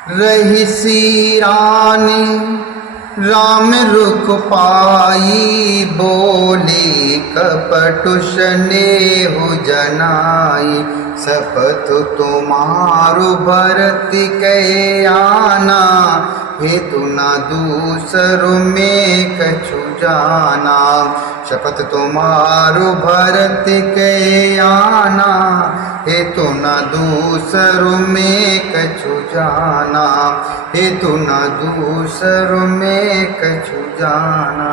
रही सिरानी राम रुक पाई, बोले कपटुष नेहु जनाई। शपथ तुम्हारो भरत के आना, हेतु न दूसरो में कछु जाना। शपथ तुम्हारो भरत के आना, हेतु न दूसरो में कछु जाना। हेतु न दूसरो में कछु जाना।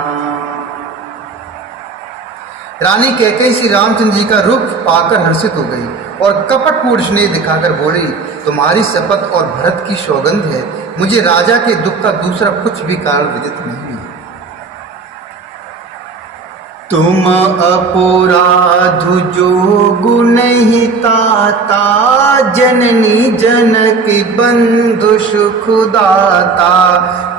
रानी कैकेयी श्री रामचंद्र जी का रुख पाकर हर्षित हो गई और कपटपूर्ण स्नेह दिखाकर बोली, तुम्हारी शपथ और भरत की सौगंध है, मुझे राजा के दुख का दूसरा कुछ भी कारण विदित नहीं है। तुम अपराधु जोगु नहीं ताता, जननी जनक बंधु सुखदाता।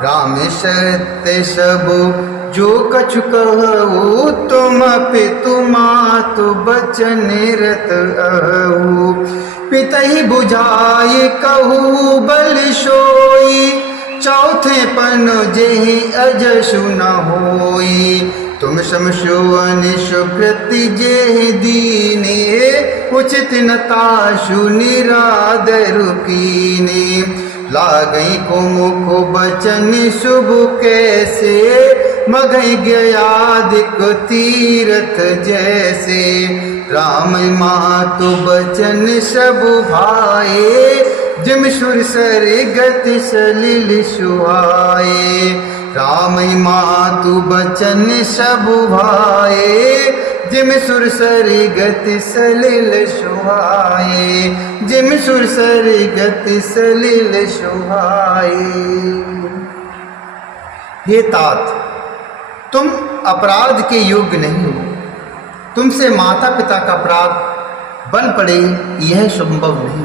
राम सत्य सबु जो कछु कहु, तुम पितु मातु बचन रत आहु। पितहि बुझाए कहु बल सोई, चौथे पन जेहि अजसु न होई। तुम समसो अनिशु कृति जेहि दीने, उचित न तासु निरादरु कीने। लागई को मुख बचन शुभ कैसे, मगई गयादिक तीरथ जैसे। राम मातु बचन सब भाए, जिम सुर सर गति सलिल सुहाए। राम मातु बचन सब भाए, जिम सुर सरी गति सलिल सुहाए। जिम सुर सरी गति सलिल सुहाए। हे तात, तुम अपराध के योग्य नहीं हो। तुमसे माता पिता का अपराध बन पड़े यह संभव नहीं।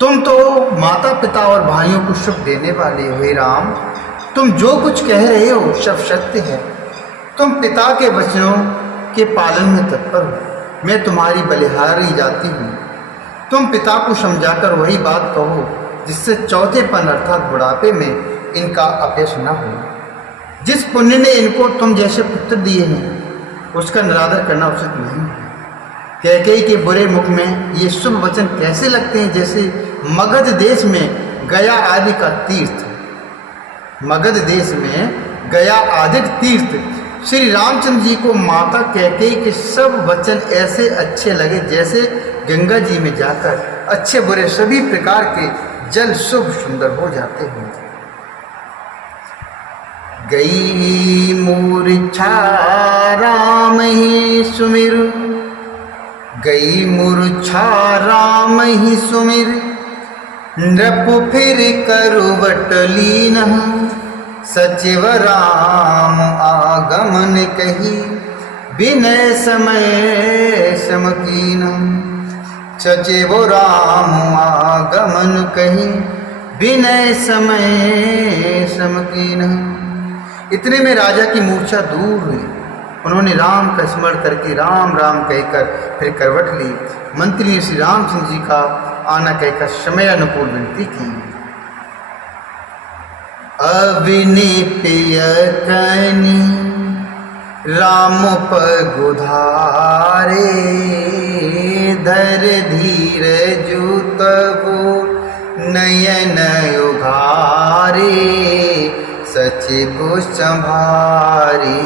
तुम तो माता पिता और भाइयों को सुख देने वाले हो। हे राम, तुम जो कुछ कह रहे हो सब सत्य है। तुम पिता के वचनों के पालन में तत्पर हो। मैं तुम्हारी बलिहारी जाती हूँ। तुम पिता को समझाकर वही बात कहो जिससे चौथेपन अर्थात बुढ़ापे में इनका अपयश न हो। जिस पुण्य ने इनको तुम जैसे पुत्र दिए हैं उसका निरादर करना उचित नहीं है। कैकेयी के बुरे मुख में ये शुभ वचन कैसे लगते हैं जैसे मगध देश में गया आदि का तीर्थ। मगध देश में गया आदि तीर्थ। श्री रामचंद्र जी को माता कैकेयी के सब वचन ऐसे अच्छे लगे जैसे गंगा जी में जाकर अच्छे बुरे सभी प्रकार के जल शुभ सुंदर हो जाते हैं। गई मूर्छा राम ही सुमिर, गई मूर्छा राम ही सुमिर। नृप फिर करवट लीन, सचिव राम आगमन कही। विनय समय समकीन, सचिव राम आगमन कही। विनय समय समकीन। इतने में राजा की मूर्छा दूर हुई। उन्होंने राम का स्मरण करके राम राम कहकर फिर करवट ली। मंत्री ने श्री रामचंद्र जी का आना कहकर समय अनुकूल विनती की। अविनिप्य कनि राम पगुधारे, धर धीर जूतबो नयन उघारे। सचिव संभारी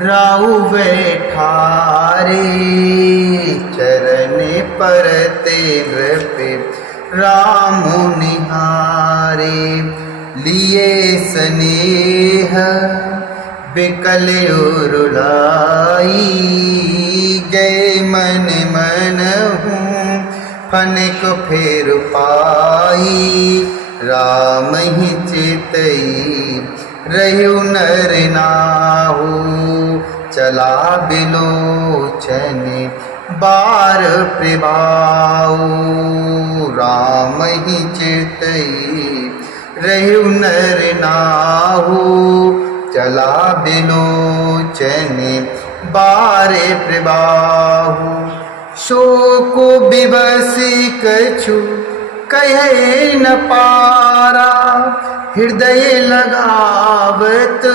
राहु बैठारे, चरण परते नृपे राम निहारे। लिए स्नेह बिकल उरुलाई, गए मन मन हूँ फनिक फेर पाई। राम ही चितई रहु नर नाहु, चला बिलोचन बार प्रभाऊ। राम ही चितई रहु नर नाहु, चला बिलोचन बारे प्रभाऊ। शोक विवश कछु कहे न पारा, हृदय लगावत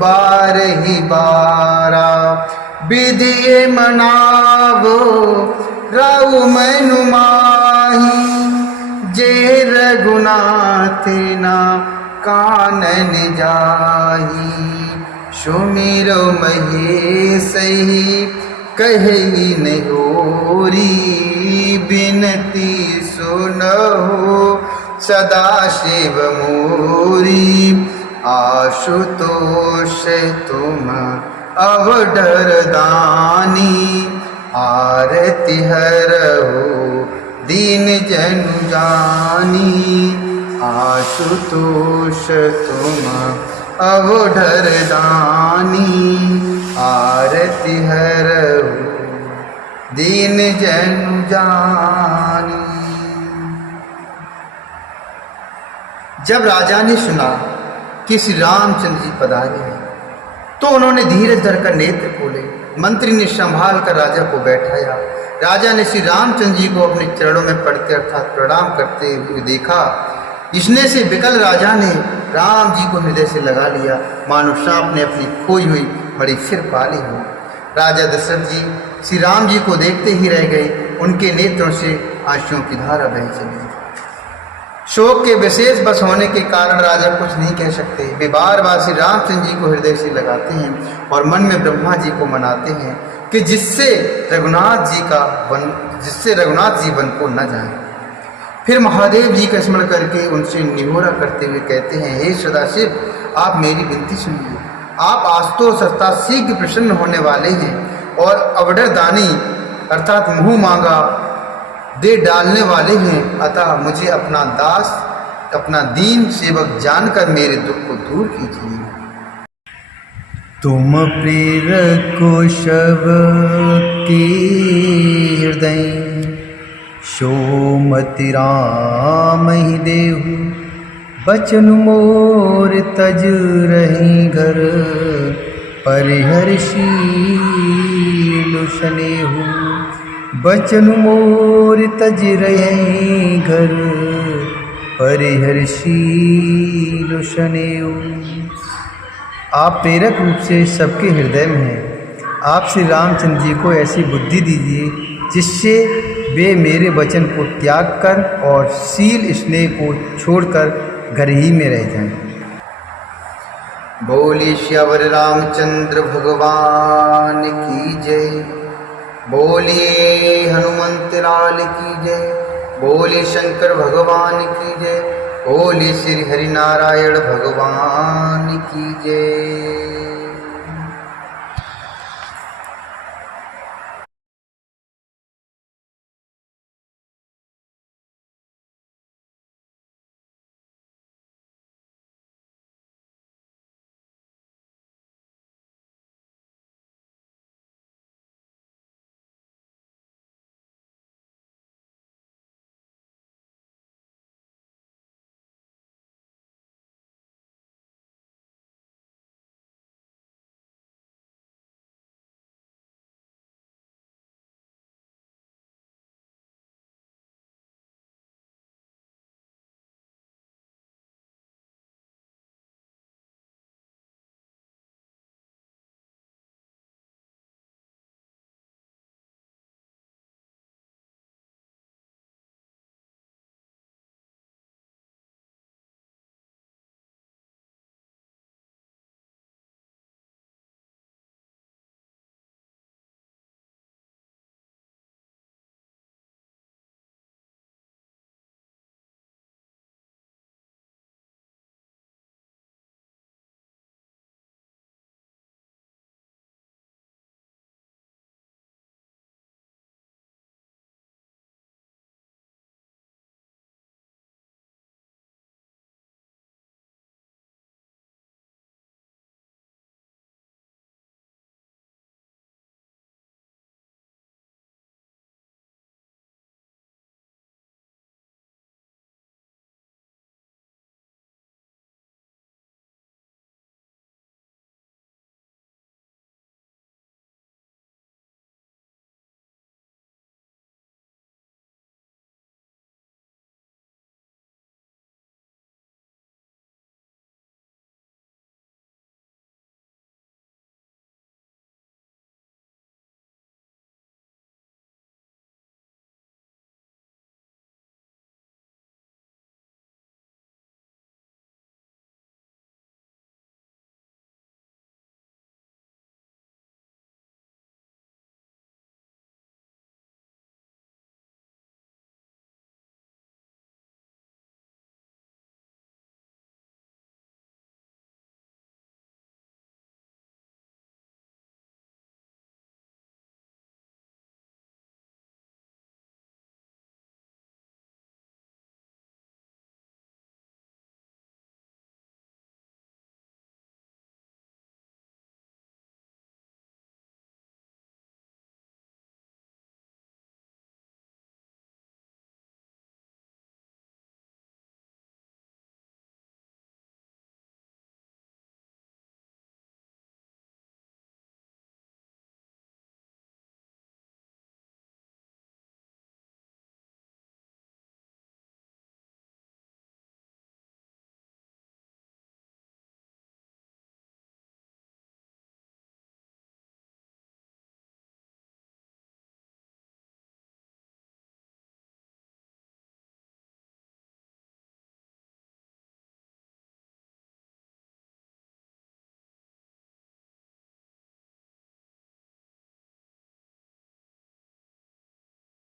बार ही बारा। विधिये मनावो राउ मैनु माही, जे रघुनाथ ना कानन जाही। सुमिरो महेश कही नहोरी, बिनती सुनहो सदा शिव मोरी। आशुतोष तुम अवडर दानी, आरती हरहु दीन जनु जानी। आशुतोष तुम अवडर दानी, आरती हरहु दीन जनु जानी। जब राजा ने सुना कि श्री रामचंद्र जी पधारे हैं, तो उन्होंने धीरज धरकर नेत्र खोले। मंत्री ने संभाल कर राजा को बैठाया। राजा ने श्री रामचंद्र जी को अपने चरणों में पड़ते अर्थात प्रणाम करते हुए देखा। इसने से विकल राजा ने राम जी को हृदय से लगा लिया, मानो सांप ने अपनी खोई हुई मणि फिर पा ली हो। राजा दशरथ जी श्री राम जी को देखते ही रह गए। उनके नेत्रों से आंसुओं की धारा बह चली। शोक के विशेष बस होने के कारण राजा कुछ नहीं कह सकते। वे बार बार श्री रामचंद्र जी को हृदय से लगाते हैं और मन में ब्रह्मा जी को मनाते हैं कि जिससे रघुनाथ जी वन को न जाए। फिर महादेव जी का स्मरण करके उनसे निहोरा करते हुए कहते हैं, हे सदाशिव, आप मेरी विनती सुनिए। आप आस्तोष अर्थात शीघ्र प्रसन्न होने वाले हैं और अवडर दानी अर्थात मुँह मांगा दे डालने वाले हैं। अतः मुझे अपना दास, अपना दीन सेवक जानकर मेरे दुख को दूर कीजिए। तुम प्रेरक को शव के हृदय, सोमति राम ही देहु। बचन मोर तज रही घर, परिहर्षी लुसनेहु। बचन मोर तज रहे घर, परिहर्षी लुसनेहु। आप प्रेरक रूप से सबके हृदय में हैं। आप श्री रामचंद्र जी को ऐसी बुद्धि दीजिए जिससे वे मेरे वचन को त्याग कर और शील स्नेह को छोड़कर घर ही में रह जाएं। बोले श्यावर रामचंद्र भगवान की जय। बोलिए हनुमंत लाल की जय। बोले शंकर भगवान की जय। बोले श्री हरि नारायण भगवान की जय।